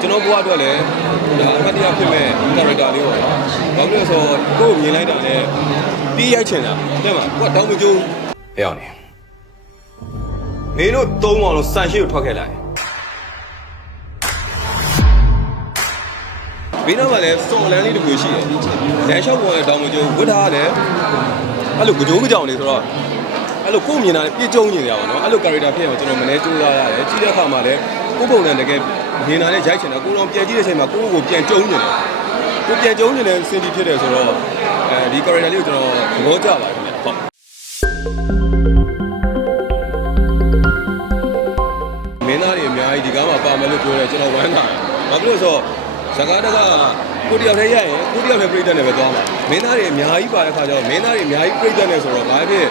ကျွန်တော်ဘဝအတွက်လည်းဒါအမှတ်တရဖြစ်မဲ့ character လေးပေါ့နော်ဘာလို့လဲဆိုတော့ကိုယ်ကိုမြင်လိုက်တာနဲ့တီးရိုက်ချင်တာတဲ့မှာကိုကတောင်းမကြိုးဟဲ့အောင်နေမင်းတို့သုံးအောင်လို့စံရှိကိုထွက်ခဲ့လိုက်ဘေးနားမှာလည်းစုံလန်းလေးတစ်ခုရှိတယ်လမ်းလျှောက်ပေါ်တဲ့တောင်းမကြိုးဝတ်ထားရတယ်အဲ့လိုကြိုးကြောင်လေးဆိုတော့အဲ့လိုကိုယ်မြင်တာနဲ့ပြည့်ကျုံနေကြပါတော့အဲ့လို character ဖြစ်အောင်ကျွန်တော်မနေကြိုးစားရတယ်ကြည့်တဲ့အခါမှာလည်းကိုယ်ပုံစံတကယ် မြင်တာနဲ့ရိုက်ချင်တာကိုယ်တော့ပြန်ကြည့်တဲ့အချိန်မှာကိုယ့်ကိုယ်ပြန်ကျုံနေတယ်ကိုယ်ပြန်ကျုံနေတဲ့စင်တီဖြစ်တယ်ဆိုတော့အဲဒီ character လေးကိုကျွန်တော်သဘောကျပါတယ်ခင်ဗျဟုတ်မင်းသားတွေအများကြီးဒီကားမှာပါမယ်လို့ပြောတယ်ကျွန်တော်ဝမ်းသာတယ်ဘာဖြစ်လို့လဲဆိုတော့ဇကားတကကိုတယောက်တည်းရရင်ကိုတယောက်တည်းပြိတ္တနဲ့ပဲသွားမှာမင်းသားတွေအများကြီးပါတဲ့ခါကျတော့မင်းသားတွေအများကြီးပြိတ္တနဲ့ဆိုတော့ဘာဖြစ်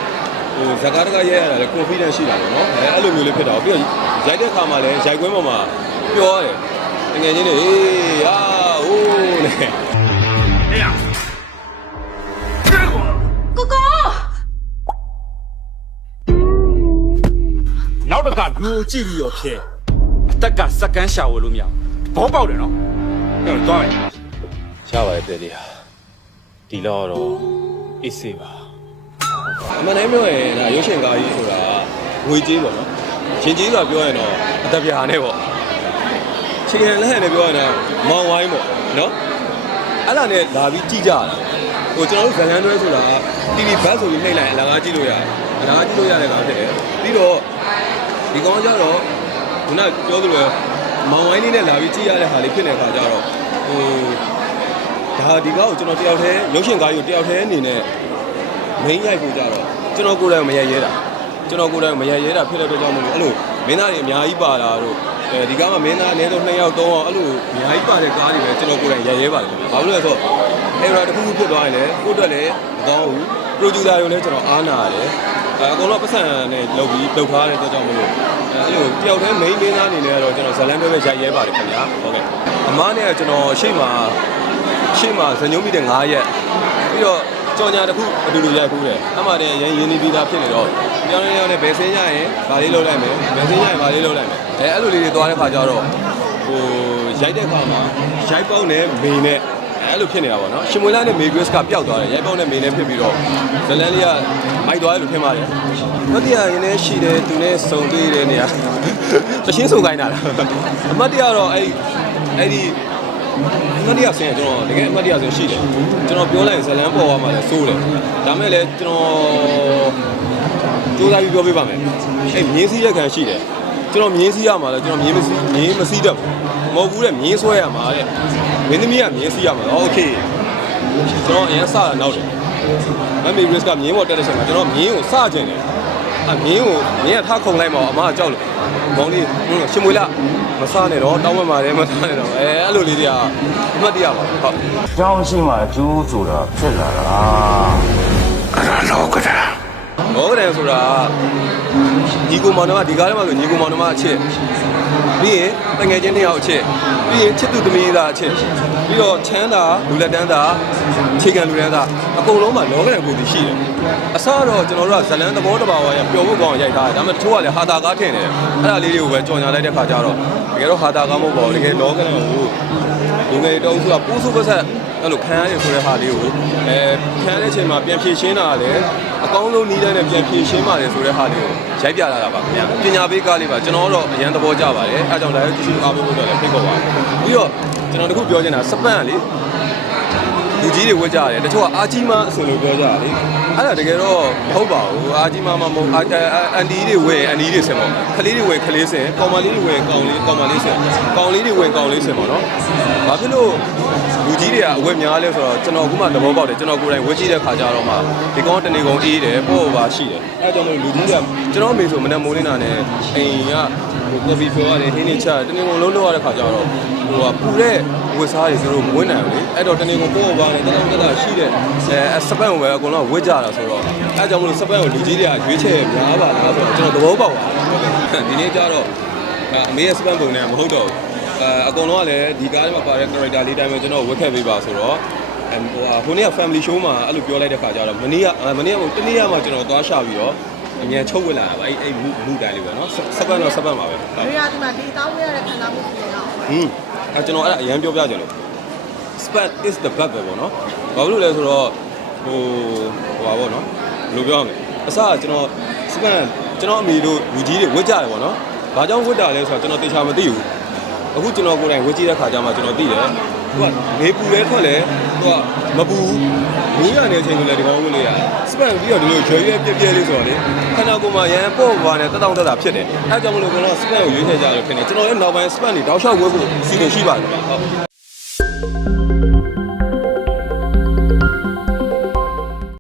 ဟိုဇကားတကရဲရတာလေ confidence ရှိတာပေါ့နော်အဲအဲ့လိုမျိုးလေးဖြစ်တာပြီးတော့ရိုက်တဲ့ခါမှာလည်းရိုက်ကွင်းပေါ်မှာ ပြောရတယ်တကယ်ချင်းတွေအေးအာဟိုးနဲ့ကိုကိုနောက်တစ်ခါလူကိုကြည့်ပြီးတော့ဖြဲအသက်ကစက္ကန်းရှာဝယ်လို့မရဘူးဘောပေါက်တယ်နော်အဲ့တော့သွားမယ်ရပါတယ်တဲ့လေးဟာဒီတော့တော့အေးစေးပါအမှန်တမ်းပြောရင်ဒါရုပ်ရှင်ကားကြီးဆိုတာငွေကြေးပေါ့နော်ရှင်ကြီးဆိုတာပြောရင်တော့အသက်ပြာနဲ့ပေါ့ ချိန်ရန်လက်ဟန်နဲ့ပြောရင်တော့မောင်ဝိုင်းပေါ့နော်အဲ့ဒါနဲ့လာပြီးကြည့်ကြရတာဟိုကျွန်တော်တို့ဇလန်တွဲဆိုတာ TV ဘတ်ဆိုပြီးနှိမ့်လိုက်ရင်အလကားကြည့်လို့ရတယ်အလကားကြည့်လို့ရတယ်ကောင်ဖြစ်တယ်ပြီးတော့ဒီကောင်ကကြတော့ခုနပြောသလိုပဲမောင်ဝိုင်းလေးနဲ့လာပြီးကြည့်ရတဲ့ဟာလေးဖြစ်နေတဲ့ခါကျတော့ဟိုဒါဒီကားကိုကျွန်တော်တယောက်တည်းရုပ်ရှင်ကားကြီးကိုတယောက်တည်းအနေနဲ့ main ရိုက်ဖို့ကြတော့ကျွန်တော်ကိုယ်တိုင်မရိုက်ရဲတာကျွန်တော်ကိုယ်တိုင်မရိုက်ရဲတာဖြစ်တဲ့အတွက်ကြောင့်မလို့အဲ့လိုမင်းသားတွေအများကြီးပါတာတို့ အဲဒီကားမှာမင်းသားအနည်းဆုံး2ယောက်3ယောက်အဲ့လိုအများကြီးပါတဲ့ကားတွေပဲကျွန်တော်ကိုယ်တိုင်ရိုက်ရဲပါတယ်ဘာလို့လဲဆိုတော့အဲ့ဒါတစ်ခုခုဖြစ်သွားရင်လည်းကိုယ့်အတွက်လည်းမကောင်းဘူး producer တွေလည်းကျွန်တော်အားနာရတယ်အဲအကုန်လုံးပတ်စံနဲ့လုပ်ပြီးလုပ်ထားတဲ့အတွက်ကြောင့်မလို့အဲ့လိုတယောက်တည်း main မင်းသားအနေနဲ့ကတော့ကျွန်တော်ဇလန်ပဲပဲရိုက်ရဲပါတယ်ခင်ဗျာဟုတ်ကဲ့အမားနဲ့ကျွန်တော်ရှေ့မှာရှေ့မှာဇညုံးမိတဲ့9ရက်ပြီးတော့ကြော်ညာတစ်ခုအတူတူရိုက်ဘူးတယ်အမှတည်းရရင်ရင်းနှီးပြီးသားဖြစ်နေတော့ပြောင်းနေရောနဲ့ဘယ်ဆင်းရရင်ဗာလေးလုပ်လိုက်မယ်ဘယ်ဆင်းရရင်ဗာလေးလုပ်လိုက်မယ် အဲအဲ့လိုလေးတွေသွားတဲ့ခါကျတော့ဟိုရိုက်တဲ့ခါမှာရိုက်ပေါက်နဲ့မေနဲ့အဲ့လိုဖြစ်နေတာပေါ့နော်ရှင်မွေလာနဲ့မေဂရစ်ကပျောက်သွားတယ်ရိုက်ပေါက်နဲ့မေနဲ့ဖြစ်ပြီးတော့ဇလန်လေးကမိုက်သွားတယ်လို့ထင်ပါတယ်မတ်တရားရင်လည်းရှိတယ်သူနဲ့စုံတွေ့တဲ့နေရာတချင်းစုံခိုင်းတာလားအမတ်တရားတော့အဲ့အဲ့ဒီအမှတ်တရဆင်းရကျွန်တော်တကယ်အမှတ်တရဆင်းရှိတယ်ကျွန်တော်ပြောလိုက်ရင်ဇလန်းပေါ်သွားမှလည်းစိုးတယ်ဒါမဲ့လည်းကျွန်တော်စူးစမ်းပြီးပြောပြပါမယ်အဲ့မြင်းစည်းရက်ခံရှိတယ် ကျွန်တော်မြင်းစည်းရမှာလဲကျွန်တော်မြင်းမစည်းမြင်းမစည်းတတ်ဘူးမဟုတ်ဘူးတဲ့မြင်းဆွဲရမှာတဲ့မင်းသမီးကမြင်းစည်းရမှာโอเคကျွန်တော်အရင်စတာနောက်တယ်မမေရစ်ကမြင်းပေါ်တက်တဲ့ချိန်မှာကျွန်တော်မြင်းကိုစကျင်တယ်အမြင်းကိုမြင်းကထားခုံလိုက်မှာအမကကြောက်လို့ဘောင်းလေးရှင်မွေလာမစားနဲ့တော့တောင်းမှမှာတယ်မစားနဲ့တော့အဲအဲ့လိုလေးတွေကအမှတ်တရပါဟုတ် ကြောင်းရှိမှအကျိုးဆိုတာဖြစ်လာတာအဲ့ဒါလောကတာ မောဂရန်ဆိုတာညီကိုမောင်နှမဒီကားထဲမှာဆိုညီကိုမောင်နှမအချစ်ပြီးရင်တငယ်ချင်းတစ်ယောက်အချစ်ပြီးရင်ချစ်သူသမီးသားအချစ်ပြီးတော့ချမ်းသာလူလက်တန်းသားခြေခံလူတန်းသားအကုန်လုံးမှာလောကရန်ကိုတည်ရှိတယ်အစတော့ကျွန်တော်တို့ကဇလန်းသဘောတဘာဝရပျော်ဖို့ကောင်းအောင်ရိုက်ထားတယ်ဒါပေမဲ့တချို့ကလည်းဟာတာကားထင်တယ်အဲ့ဒါလေးတွေကိုပဲကြော်ညာလိုက်တဲ့ခါကျတော့တကယ်တော့ဟာတာကားမဟုတ်ပါဘူးတကယ်လောကရန်ကိုလူငယ်တောင်းစုကပူးစုပဆက် အဲ့လိုခံရတယ်ဆိုတဲ့ဟာလေးကိုအဲခံရတဲ့အချိန်မှာပြန်ဖြည့်ရှင်းတာကလည်းအကောင်းဆုံးနည်းနဲ့ပြန်ဖြည့်ရှင်းပါတယ်ဆိုတဲ့ဟာလေးကိုရိုက်ပြလာတာပါခင်ဗျာပညာပေးကားလေးပါကျွန်တော်တော့အရန်သဘောကျပါတယ်အဲအကြောင်းလည်းကြည့်ရှုအားပေးဖို့တော့လည်းဖိတ်ခေါ်ပါတယ်ပြီးတော့ကျွန်တော်တခုပြောချင်တာစပန့်ကလေ လူကြီးတွေဝတ်ကြတယ်တချို့ကအာကြီးမအဆိုလို့ပြောကြတာလေအဲ့ဒါတကယ်တော့မဟုတ်ပါဘူးအာကြီးမမမဟုတ်အာအန်ဒီတွေဝယ်အန်ဒီတွေဆင်ပေါ့ခလေးတွေဝယ်ခလေးဆင်ကောင်မလေးတွေဝယ်ကောင်လေးကောင်မလေးဆင်ကောင်လေးတွေဝယ်ကောင်လေးဆင်ပေါ့နော်ဘာဖြစ်လို့လူကြီးတွေကအဝတ်များလဲဆိုတော့ကျွန်တော်အခုမှသဘောပေါက်တယ်ကျွန်တော်ကိုယ်တိုင်ဝတ်ကြည့်တဲ့ခါကျတော့မှဒီကောင်တနေကုန်အေးတယ်ပို့ပါရှိတယ်အဲကြောင့်မလို့လူကြီးတွေကကျွန်တော်အမေဆိုမနေ့မိုးလင်းတာနဲ့အိမ်က ဟိုကော်ဖီဖြောရတယ်ဟင်းနေချတနေကုန်လုံးလောက်ရတဲ့ခါကျတော့ဟိုကပူတဲ့ဝတ်စားတွေသူတို့မဝင်နိုင်ဘူးလေအဲ့တော့တနေကုန်ပို့ပါနဲ့တတောင်တတာရှိတဲ့အဲစပန့်ကိုပဲအကုန်လုံးဝတ်ကြတာဆိုတော့အဲကြောင့်မလို့စပန့်ကိုလူကြီးတွေကရွေးချယ်များပါလားဆိုတော့ကျွန်တော်သဘောပေါက်ပါတယ်ဒီနေ့ကျတော့အမေရဲ့စပန့်ပုံနဲ့မဟုတ်တော့ဘူးအဲအကုန်လုံးကလည်းဒီကားထဲမှာပါတဲ့ character လေးတိုင်းပဲကျွန်တော်ဝတ်ခဲ့ပေးပါဆိုတော့အဲဟိုဟာဟိုနေ့က family show မှာအဲ့လိုပြောလိုက်တဲ့ခါကျတော့မနေ့ကမနေ့ကတနေ့ကမှကျွန်တော်သွားရှာပြီးတော့ အမြန်ချုပ်ဝင်လာတာပါအဲ့အဲ့မူမူတိုင်းလေးပဲနော်စပတ်တော့စပတ်ပါပဲဟုတ် ရေရာဒီမှာဒီတောင်းမရတဲ့ခံစားမှုရှိနေတာပေါ့อืมအဲကျွန်တော်အဲ့ဒါအရင်ပြောပြကြတယ်လို့ spat is the best ပဲပေါ့နော်ဘာဖြစ်လို့လဲဆိုတော့ဟိုဟိုပါပေါ့နော်ဘယ်လိုပြောရမလဲအစကကျွန်တော် spat ကျွန်တော်အမေတို့လူကြီးတွေဝတ်ကြတယ်ပေါ့နော်ဘာကြောင့်ဝတ်တာလဲဆိုတော့ကျွန်တော်တေချာမသိဘူးအခုကျွန်တော်ကိုယ်တိုင်ဝတ်ကြည့်တဲ့ခါကျမှကျွန်တော်သိတယ် သူကနေပူလဲထွက်လဲသူကမပူဘူးမင်းရနေတဲ့အချိန်ကလည်းဒီကောင်ဝတ်လို့ရတယ် span ပြီးတော့ဒီလိုရွယ်ရွယ်ပြက်ပြက်လေးဆိုတော့လေခန္ဓာကိုယ်မှာရန်ပေါ့ပါနဲ့တက်တောင့်တက်တာဖြစ်တယ်အဲကြောင့်မလို့ကျွန်တော် span ကိုရွေးချယ်ကြလို့ထင်တယ်ကျွန်တော်လည်းနောက်ပိုင်း span တွေတောက်လျှောက်ဝတ်ဖို့စီစဉ်ရှိပါတယ်ဟုတ်